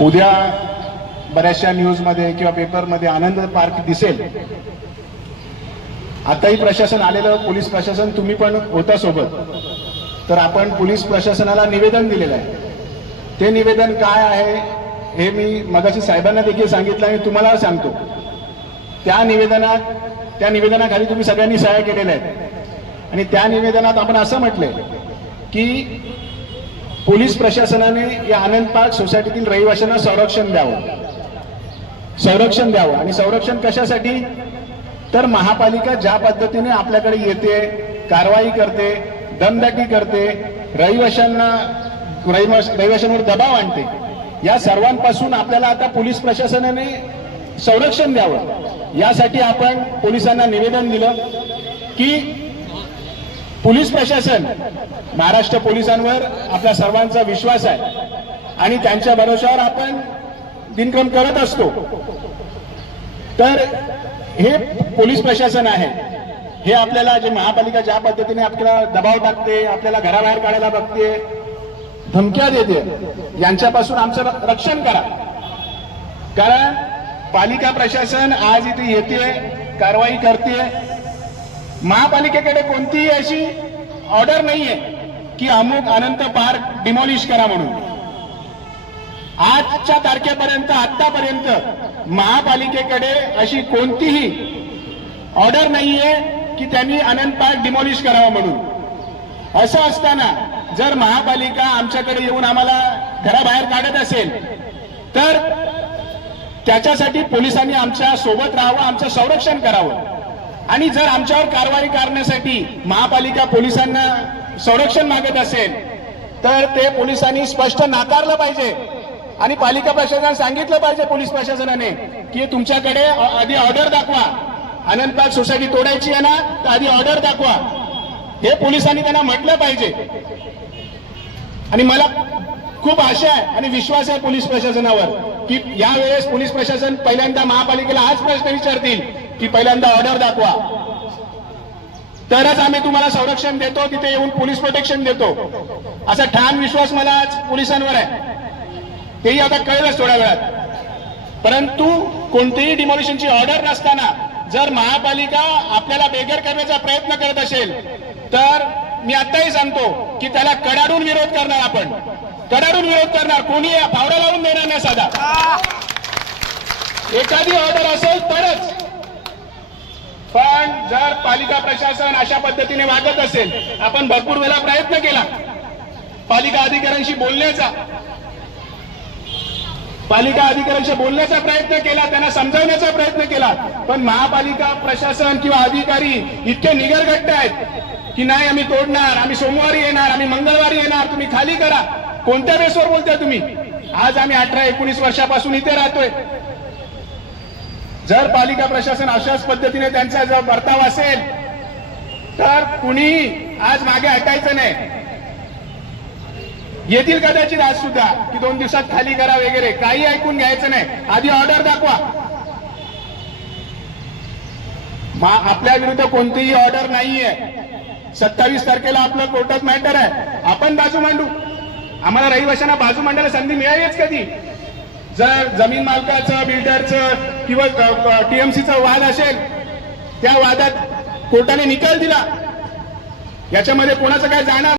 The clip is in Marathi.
उद्या बऱ्याचशा न्यूजमध्ये किंवा पेपरमध्ये आनंद पार्क दिसेल. आताही प्रशासन आलेलं पोलीस प्रशासन तुम्ही पण होता सोबत. तर आपण पोलीस प्रशासनाला निवेदन दिलेलं आहे. ते निवेदन काय आहे हे मी मगाशी साहेबांना देखील सांगितलं आणि तुम्हाला सांगतो. त्या निवेदनात त्या निवेदनाखाली तुम्ही सगळ्यांनी सह्या केलेल्या आहेत. आणि त्या निवेदनात आपण असं म्हटलंय की पोलीस प्रशासनाने या आनंद पार्क सोसायटीतील रहिवाशांना संरक्षण द्यावं. संरक्षण द्यावं. आणि संरक्षण कशासाठी? तर महापालिका ज्या पद्धतीने आपल्याकडे येते कारवाई करते दमदाटी करते रहिवाशांना रहिवाश- रहिवाशांवर दबाव आणते या सर्वांपासून आपल्याला आता पोलीस प्रशासनाने संरक्षण द्यावं. यासाठी आपण पोलिसांना निवेदन दिलं की पोलीस प्रशासन महाराष्ट्र पोलिसांवर आपल्या सर्वांचा विश्वास आहे. आणि त्यांच्या भरोशावर आपण दिनक्रम करत असतो. तर हे पोलीस प्रशासन आहे. हे आपल्याला जे महापालिका ज्या पद्धतीने आपल्याला दबाव टाकते आपल्याला घराबाहेर काढायला बघते धमक्या देते यांच्यापासून आमचं रक्षण करा. कारण पालिका प्रशासन आज इथे येते कारवाई करते महापालिकेकडे कोणतीही अशी ऑर्डर नाहीये की अमुक अनंत पार्क डिमॉलिश करा म्हणून. आजच्या तारखेपर्यंत आतापर्यंत महापालिकेकडे अशी कोणतीही ऑर्डर नाहीये की त्यांनी अनंत पार्क डिमॉलिश करावा म्हणून. असं असताना जर महापालिका आमच्याकडे येऊन आम्हाला घराबाहेर काढत असेल तर त्याच्यासाठी पोलिसांनी आमच्यासोबत राहावं आमचं संरक्षण करावं. आणि जर आमच्यावर कारवाई करण्यासाठी महापालिका पोलिसांना संरक्षण मागत असेल तर ते पोलिसांनी स्पष्ट नाकारलं पाहिजे. आणि पालिका प्रशासनाने सांगितलं पाहिजे पोलीस प्रशासनाने की तुमच्याकडे आधी ऑर्डर दाखवा. अनंतपाल सोसायटी तोडायची आहे ना तर आधी ऑर्डर दाखवा. हे पोलिसांनी त्यांना म्हटलं पाहिजे. आणि मला खूप आशा आहे आणि विश्वास आहे पोलीस प्रशासनावर. की यावेळेस पोलीस प्रशासन पहिल्यांदा महापालिकेला हाच प्रश्न विचारतील की पहिल्यांदा ऑर्डर दाखवा. तरच आम्ही तुम्हाला संरक्षण देतो तिथे येऊन पोलीस प्रोटेक्शन देतो. असा ठाम विश्वास मला आज पोलिसांवर आहे. तेही आता कळलंच थोड्या वेळात. परंतु कोणतीही डिमॉलिशनची ऑर्डर नसताना जर महापालिका आपल्याला बेघर करण्याचा प्रयत्न करत असेल तर मी आताही सांगतो की त्याला कडाडून विरोध करणार आपण. कडाडून विरोध करणार. कोणी फावडा लावून देणार नाही साधा. एखादी ऑर्डर असेल तरच. पण जर पालिका प्रशासन अशा पद्धतीने वागत असेल आपण भरपूर वेळा प्रयत्न केला. पालिका अधिकाऱ्यांशी बोलण्याचा. पालिका अधिकाऱ्यांशी बोलण्याचा प्रयत्न केला त्यांना समजावण्याचा प्रयत्न केला. पण महापालिका प्रशासन किंवा अधिकारी इतके निगरगट्ट आहेत की नाही आम्ही तोडणार आम्ही सोमवारी येणार आम्ही मंगळवारी येणार तुम्ही खाली करा. कोणत्या बेसवर बोलताय तुम्ही? आज आम्ही अठरा एकोणीस वर्षापासून इथे राहतोय. जर पालिका प्रशासन अशाच पद्धतीने त्यांचा जर वर्ताव असेल तर कुणीही आज मागे हटायचं नाही. येतील कदाचित आज सुद्धा? की दोन दिवसात खाली करा वगैरे? काही ऐकून घ्यायचं नाही. आधी ऑर्डर दाखवा. मा- आपल्या विरुद्ध कोणतीही ऑर्डर नाहीये. सत्तावीस तारखेला आपलं कोर्टात मॅटर आहे. आपण बाजू मांडू. आम्हाला रहिवाशांना बाजू मांडायला संधी मिळालीच कधी? जर जमीन मालकाचं बिल्डरचं किंवा टीएमसीचा वाद असेल त्या वादात कोर्टाने निकाल दिला. याच्यामध्ये कोणाचं काय जाणार?